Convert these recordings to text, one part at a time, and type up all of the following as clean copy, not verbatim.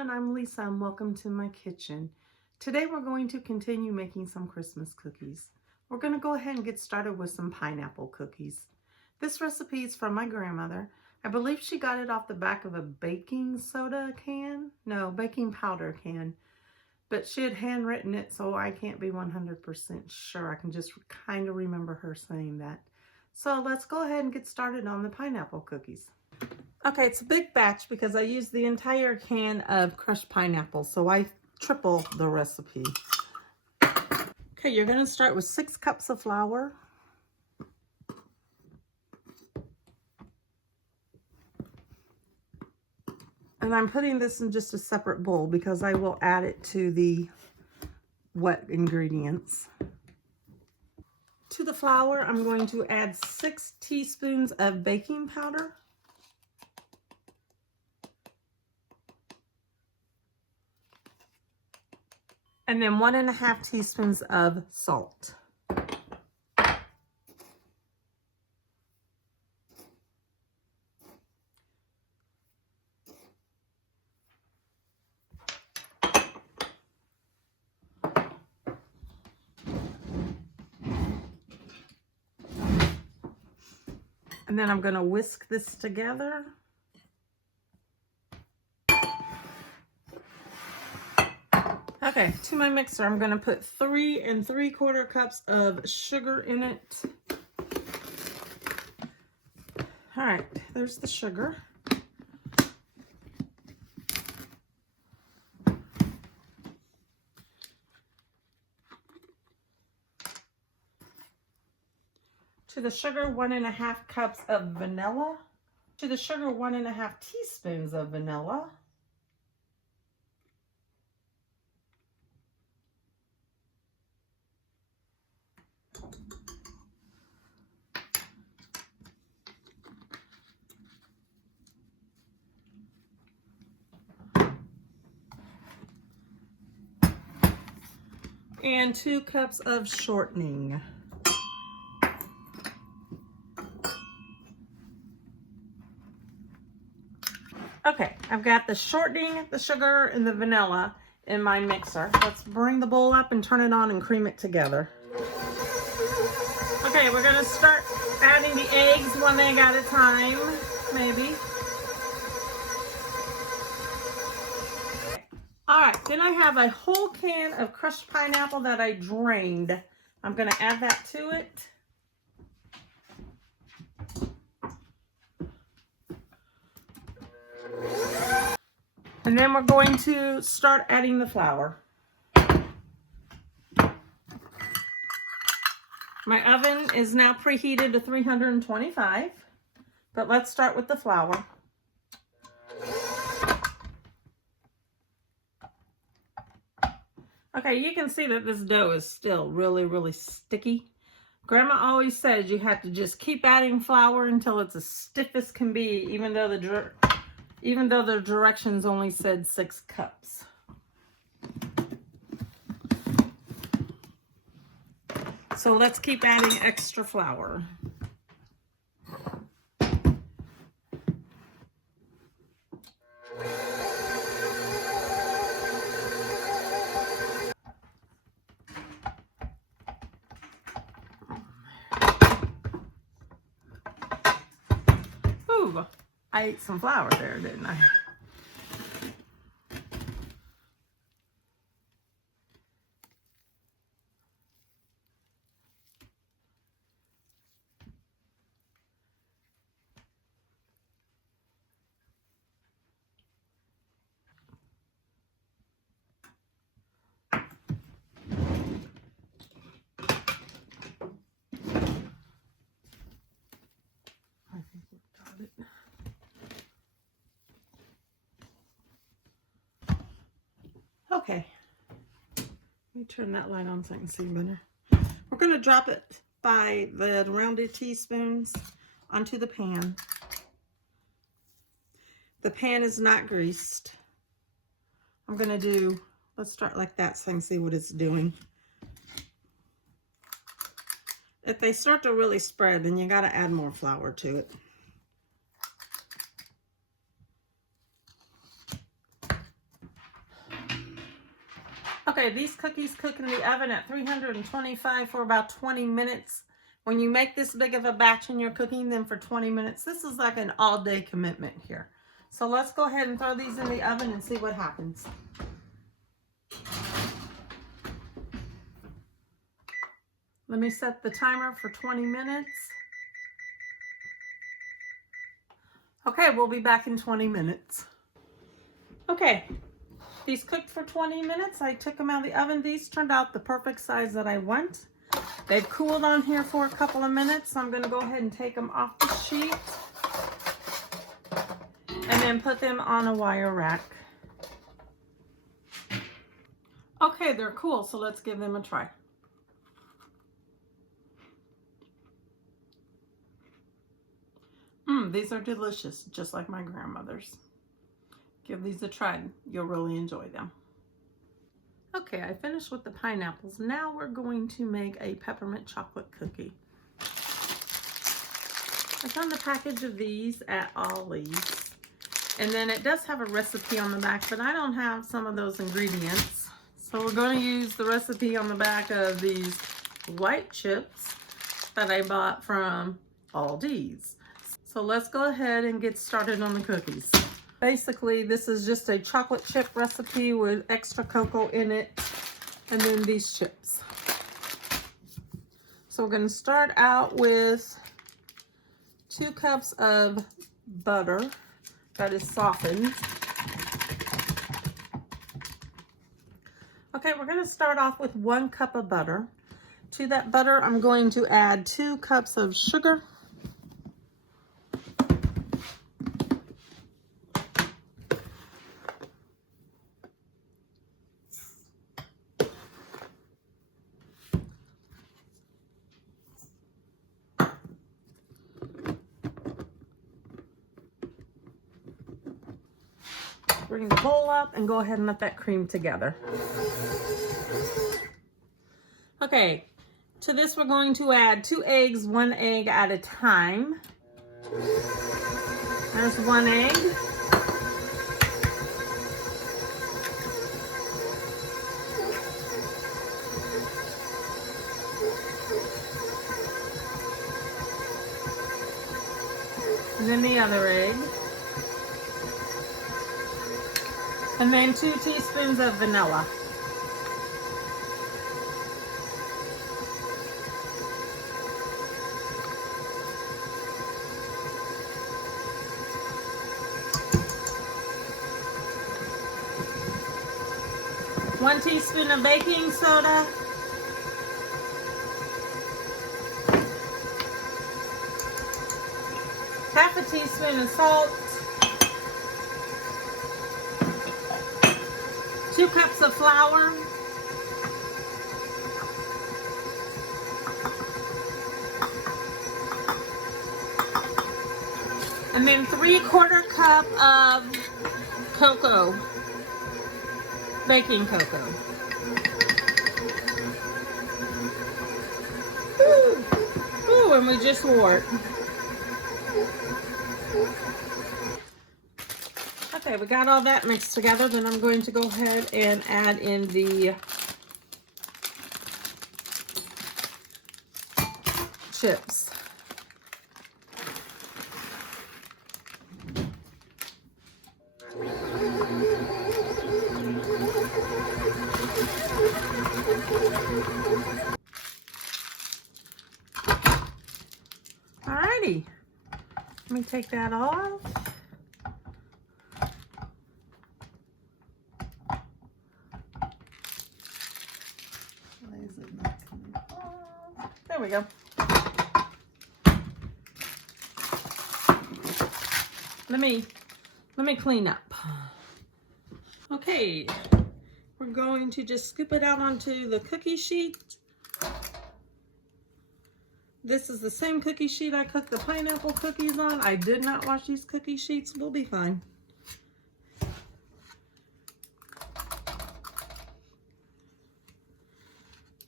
everyone, I'm Lisa and welcome to my kitchen. Today we're going to continue making some Christmas cookies. We're going to go ahead and get started with some pineapple cookies. This recipe is from my grandmother. I believe she got it off the back of a baking soda can. No, baking powder can. But she had handwritten it, so I can't be 100% sure. I can just kind of remember her saying that. So let's go ahead and get started on the pineapple cookies. Okay, it's a big batch because I used the entire can of crushed pineapple, so I triple the recipe. Okay, you're going to start with 6 cups of flour. And I'm putting this in just a separate bowl because I will add it to the wet ingredients. To the flour, I'm going to add 6 teaspoons of baking powder. And then 1½ teaspoons of salt. And then I'm going to whisk this together. Okay, to my mixer, I'm going to put 3 3/4 cups of sugar in it. All right, there's the sugar. To the sugar, 1½ cups of vanilla. To the sugar, 1½ teaspoons of vanilla. And 2 cups of shortening. Okay, I've got the shortening, the sugar, and the vanilla in my mixer. Let's bring the bowl up and turn it on and cream it together. Okay, we're gonna start adding the eggs one egg at a time, maybe. All right, then I have a whole can of crushed pineapple that I drained. I'm gonna add that to it. And then we're going to start adding the flour. My oven is now preheated to 325, but let's start with the flour. Okay, you can see that this dough is still really sticky. Grandma always said you have to just keep adding flour until it's as stiff as can be, even though the directions only said 6 cups. So let's keep adding extra flour. Ooh, I ate some flour there, didn't I? Okay, let me turn that light on so I can see better. We're going to drop it by the rounded teaspoons onto the pan. The pan is not greased. I'm going to do, let's start like that so I can see what it's doing. If they start to really spread, then you got to add more flour to it. Okay, these cookies cook in the oven at 325 for about 20 minutes. When you make this big of a batch and you're cooking them for 20 minutes, this is like an all-day commitment here. So let's go ahead and throw these in the oven and see what happens. Let me set the timer for 20 minutes. Okay, we'll be back in 20 minutes. Okay, these cooked for 20 minutes. I took them out of the oven. These turned out the perfect size that I want. They've cooled on here for a couple of minutes. So I'm going to go ahead and take them off the sheet and then put them on a wire rack. Okay, they're cool, so let's give them a try. These are delicious, just like my grandmother's. Give these a try. You'll really enjoy them. Okay, I finished with the pineapples. Now we're going to make a peppermint chocolate cookie. I found a package of these at Ollie's. And then it does have a recipe on the back, but I don't have some of those ingredients. So we're going to use the recipe on the back of these white chips that I bought from Aldi's. So let's go ahead and get started on the cookies. Basically, this is just a chocolate chip recipe with extra cocoa in it, and then these chips. So we're going to start out with 2 cups of butter that is softened. Okay, we're going to start off with 1 cup of butter. To that butter, I'm going to add 2 cups of sugar. Bring the bowl up and go ahead and let that cream together. Okay, to this we're going to add 2 eggs, 1 egg at a time. There's 1 egg. And then the other egg. And then 2 teaspoons of vanilla. One teaspoon of baking soda. Half a teaspoon of salt. 2 cups of flour. And then 3/4 cup of cocoa, baking cocoa. Ooh, and we just wore it. Okay, we got all that mixed together. Then I'm going to go ahead and add in the chips. Alrighty, let me take that off. There we go. Let me clean up. Okay, we're going to just scoop it out onto the cookie sheet. This is the same cookie sheet I cooked the pineapple cookies on. I did not wash these cookie sheets. We'll be fine.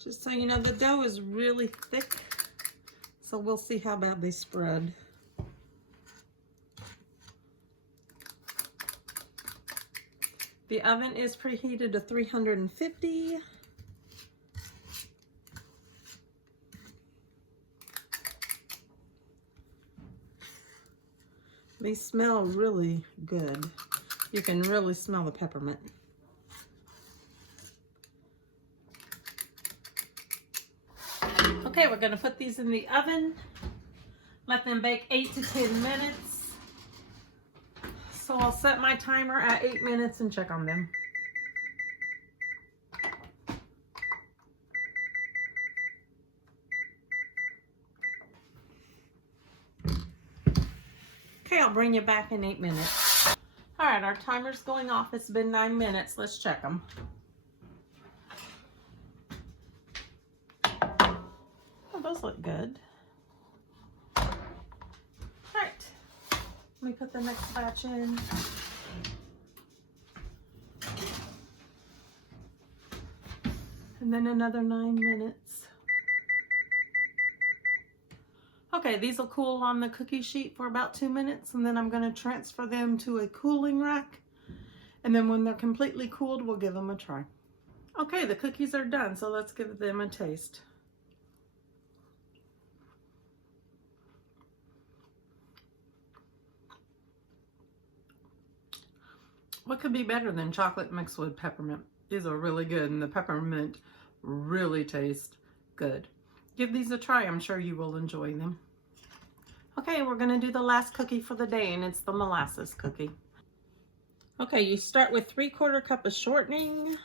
Just so you know, the dough is really thick, so we'll see how bad they spread. The oven is preheated to 350. These smell really good. You can really smell the peppermint. Okay, we're gonna put these in the oven. Let them bake 8 to 10 minutes. So I'll set my timer at 8 minutes and check on them. Okay, I'll bring you back in 8 minutes. All right, our timer's going off. It's been 9 minutes. Let's check them. Oh, those look good. All right, let me put the next batch in. And then another 9 minutes. Okay, these will cool on the cookie sheet for about 2 minutes, and then I'm going to transfer them to a cooling rack. And then when they're completely cooled, we'll give them a try. Okay, the cookies are done, so let's give them a taste. What could be better than chocolate mixed with peppermint? These are really good, and the peppermint really tastes good. Give these a try. I'm sure you will enjoy them. Okay, we're going to do the last cookie for the day, and it's the molasses cookie. Okay, you start with 3/4 cup of shortening.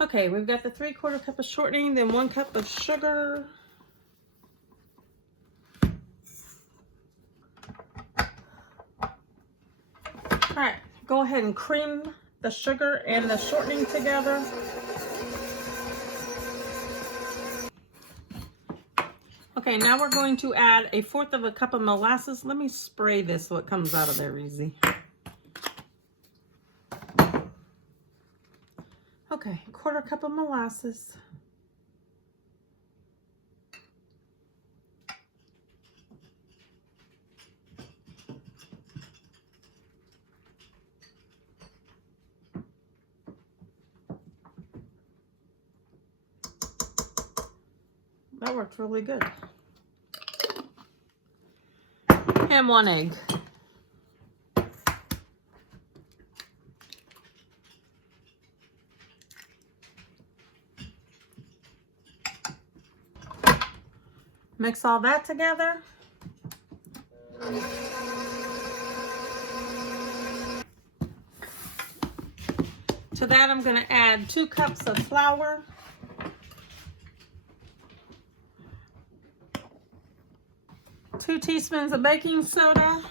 Okay, we've got the 3/4 cup of shortening, then 1 cup of sugar. All right, go ahead and cream the sugar and the shortening together. Okay, now we're going to add 1/4 cup of molasses. Let me spray this so it comes out of there easy. Okay, 1/4 cup of molasses. That worked really good. And 1 egg. Mix all that together. To that, I'm going to add 2 cups of flour. Two teaspoons of baking soda.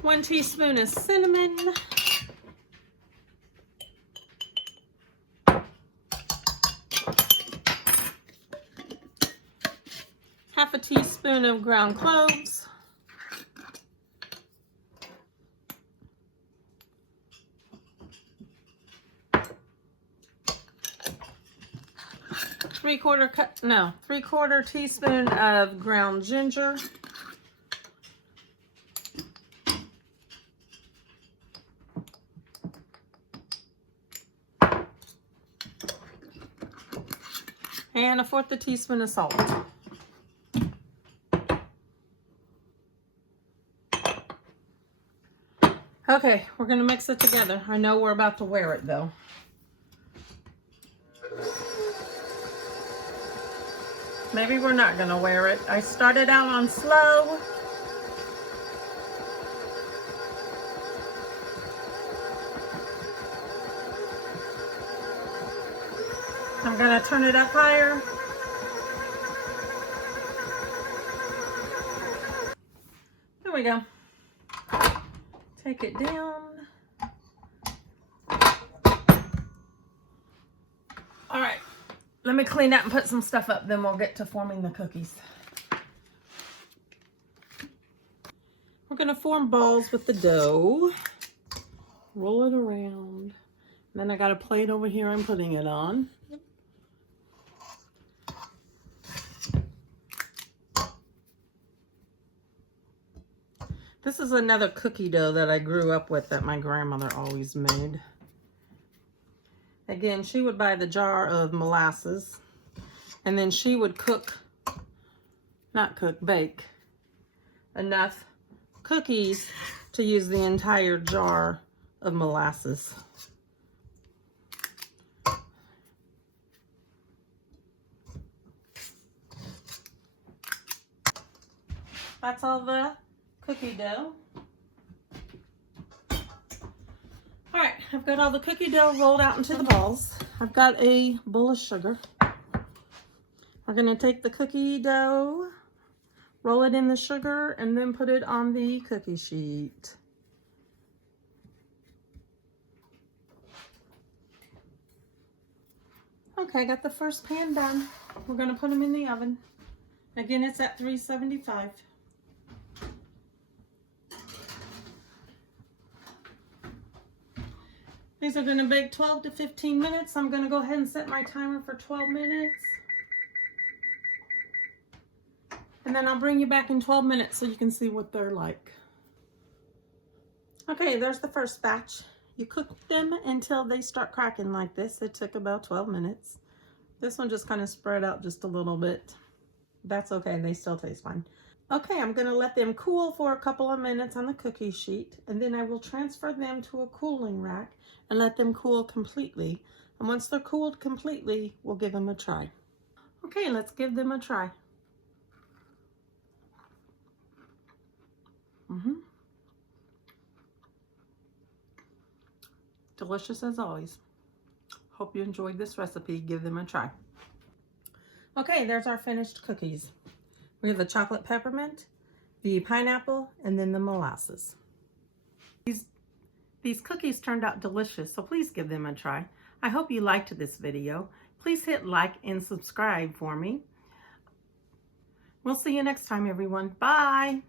One teaspoon of cinnamon. Half a teaspoon of ground cloves. 3/4 teaspoon of ground ginger. And 1/4 teaspoon of salt. Okay, we're gonna mix it together. I know we're about to wear it though. Maybe we're not gonna wear it. I started out on slow. I'm gonna turn it up higher. There we go. Take it down. All right, let me clean up and put some stuff up, then we'll get to forming the cookies. We're gonna form balls with the dough. roll it around. Then I got a plate over here I'm putting it on. This is another cookie dough that I grew up with that my grandmother always made. Again, she would buy the jar of molasses, and then she would bake enough cookies to use the entire jar of molasses. That's all the cookie dough. All right, I've got all the cookie dough rolled out into the balls. I've got a bowl of sugar. We're gonna take the cookie dough, roll it in the sugar, and then put it on the cookie sheet. Okay, got the first pan done. We're gonna put them in the oven. Again, it's at 375. These are gonna bake 12 to 15 minutes. I'm gonna go ahead and set my timer for 12 minutes. And then I'll bring you back in 12 minutes so you can see what they're like. Okay, there's the first batch. You cook them until they start cracking like this. It took about 12 minutes. This one just kind of spread out just a little bit. That's okay, they still taste fine. Okay, I'm gonna let them cool for a couple of minutes on the cookie sheet, and then I will transfer them to a cooling rack and let them cool completely. And once they're cooled completely, we'll give them a try. Okay, let's give them a try. Delicious as always. Hope you enjoyed this recipe. Give them a try. Okay, there's our finished cookies. We have the chocolate peppermint, the pineapple, and then the molasses. These cookies turned out delicious, so please give them a try. I hope you liked this video. Please hit like and subscribe for me. We'll see you next time, everyone. Bye.